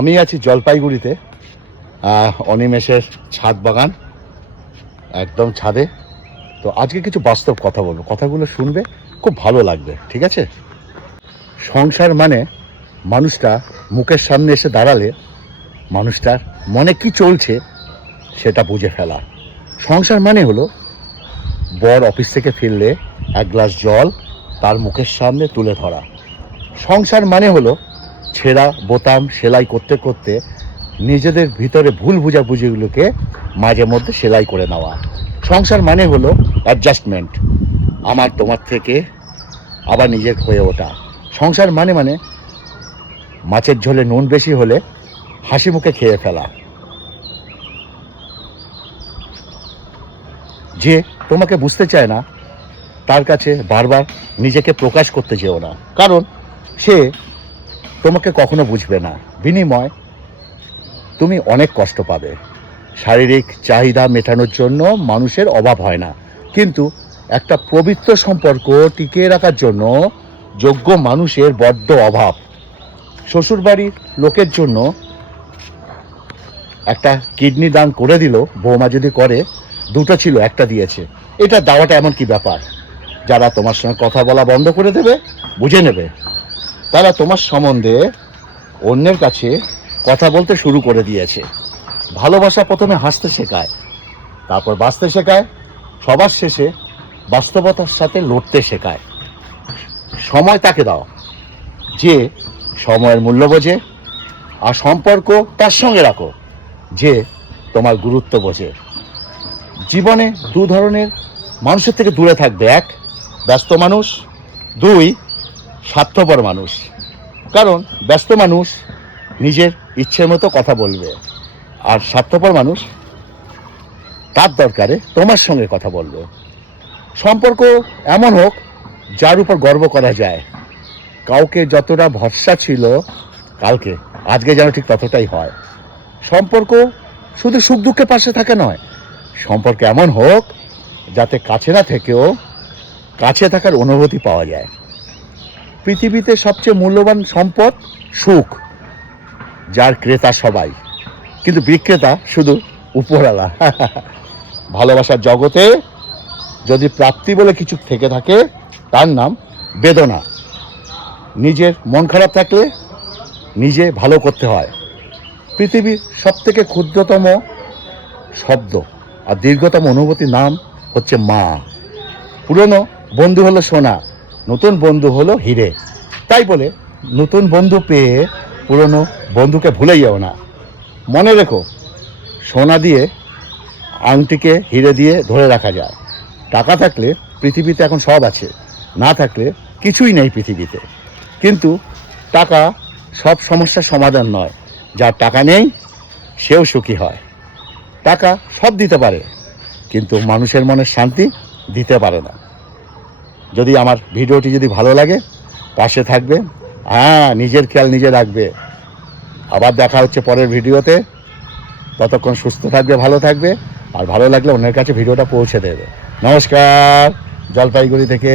আমি আছি জলপাইগুড়িতে, অনিমেষের ছাদ বাগান, একদম ছাদে। তো আজকে কিছু বাস্তব কথা বলবো, কথাগুলো শুনবে, খুব ভালো লাগবে, ঠিক আছে? সংসার মানে মানুষটা মুখের সামনে এসে দাঁড়ালে মানুষটার মনে কি চলছে সেটা বুঝে ফেলা। সংসার মানে হলো বর অফিস থেকে ফিরলে এক গ্লাস জল তার মুখের সামনে তুলে ধরা। সংসার মানে হলো ছেঁড়া বোতাম সেলাই করতে করতে নিজেদের ভিতরে ভুল বুঝাবুঝিগুলোকে মাঝে মধ্যে সেলাই করে নেওয়া। সংসার মানে হলো অ্যাডজাস্টমেন্ট, আমার তোমার থেকে আবার নিজের হয়ে ওঠা। সংসার মানে মাছের ঝোলে নুন বেশি হলে হাসি মুখে খেয়ে ফেলা। যে তোমাকে বুঝতে চায় না তার কাছে বারবার নিজেকে প্রকাশ করতে যেও না, কারণ সে তোমাকে কখনো বুঝবে না। বিনিময় তুমি অনেক কষ্ট পাবে। শারীরিক চাহিদা মেটানোর জন্য মানুষের অভাব হয় না, কিন্তু একটা পবিত্র সম্পর্ক টিকিয়ে রাখার জন্য যোগ্য মানুষের বড্ড অভাব। শ্বশুরবাড়ির লোকের জন্য একটা কিডনি দান করে দিল, বৌমা যদি করে, দুটো ছিল একটা দিয়েছে, এটা দেওয়াটা এমন কি ব্যাপার? যারা তোমার সঙ্গে কথা বলা বন্ধ করে দেবে, বুঝে নেবে তারা তোমার সম্বন্ধে অন্যের কাছে কথা বলতে শুরু করে দিয়েছে। ভালোবাসা প্রথমে হাসতে শেখায়, তারপর বাঁচতে শেখায়, সবার শেষে বাস্তবতার সাথে লড়তে শেখায়। সময় তাকে দাও যে সময়ের মূল্য বোঝে, আর সম্পর্ক তার সঙ্গে রাখো যে তোমার গুরুত্ব বোঝে। জীবনে দু ধরনের মানুষের থেকে দূরে থাকবে: এক, ব্যস্ত মানুষ; দুই, স্বার্থপর মানুষ। কারণ ব্যস্ত মানুষ নিজের ইচ্ছে মতো কথা বলবে, আর স্বার্থপর মানুষ তার দরকারে তোমার সঙ্গে কথা বলবে। সম্পর্ক এমন হোক যার উপর গর্ব করা যায়। কাউকে যতটা ভরসা ছিল কালকে, আজকে যেন ঠিক ততটাই হয়। সম্পর্ক শুধু সুখ দুঃখে পাশে থাকে নয়, সম্পর্ক এমন হোক যাতে কাছে না থেকেও কাছে থাকার অনুভূতি পাওয়া যায়। পৃথিবীতে সবচেয়ে মূল্যবান সম্পদ সুখ, যার ক্রেতা সবাই, কিন্তু বিক্রেতা শুধু উপরওয়ালা। ভালোবাসার জগতে যদি প্রাপ্তি বলে কিছু থেকে থাকে তার নাম বেদনা। নিজের মন খারাপ থাকলে নিজে ভালো করতে হয়। পৃথিবীর সব থেকে ক্ষুদ্রতম শব্দ আর দীর্ঘতম অনুভূতির নাম হচ্ছে মা। পুরনো বন্ধু হলো সোনা, নতুন বন্ধু হলো হিরে। তাই বলে নতুন বন্ধু পেয়ে পুরনো বন্ধুকে ভুলে যাও না। মনে রেখো, সোনা দিয়ে আংটিকে হিরে দিয়ে ধরে রাখা যায়। টাকা থাকলে পৃথিবীতে এখন সব আছে, না থাকলে কিছুই নেই পৃথিবীতে। কিন্তু টাকা সব সমস্যার সমাধান নয়। যার টাকা নেই সেও সুখী হয়। টাকা সব দিতে পারে, কিন্তু মানুষের মনের শান্তি দিতে পারে না। যদি আমার ভিডিওটি যদি ভালো লাগে পাশে থাকবে, নিজের খেয়াল নিজে রাখবে। আবার দেখা হচ্ছে পরের ভিডিওতে। ততক্ষণ সুস্থ থাকবে, ভালো থাকবে, আর ভালো লাগলে অন্যের কাছে ভিডিওটা পৌঁছে দেবে। নমস্কার, জলপাইগুড়ি থেকে।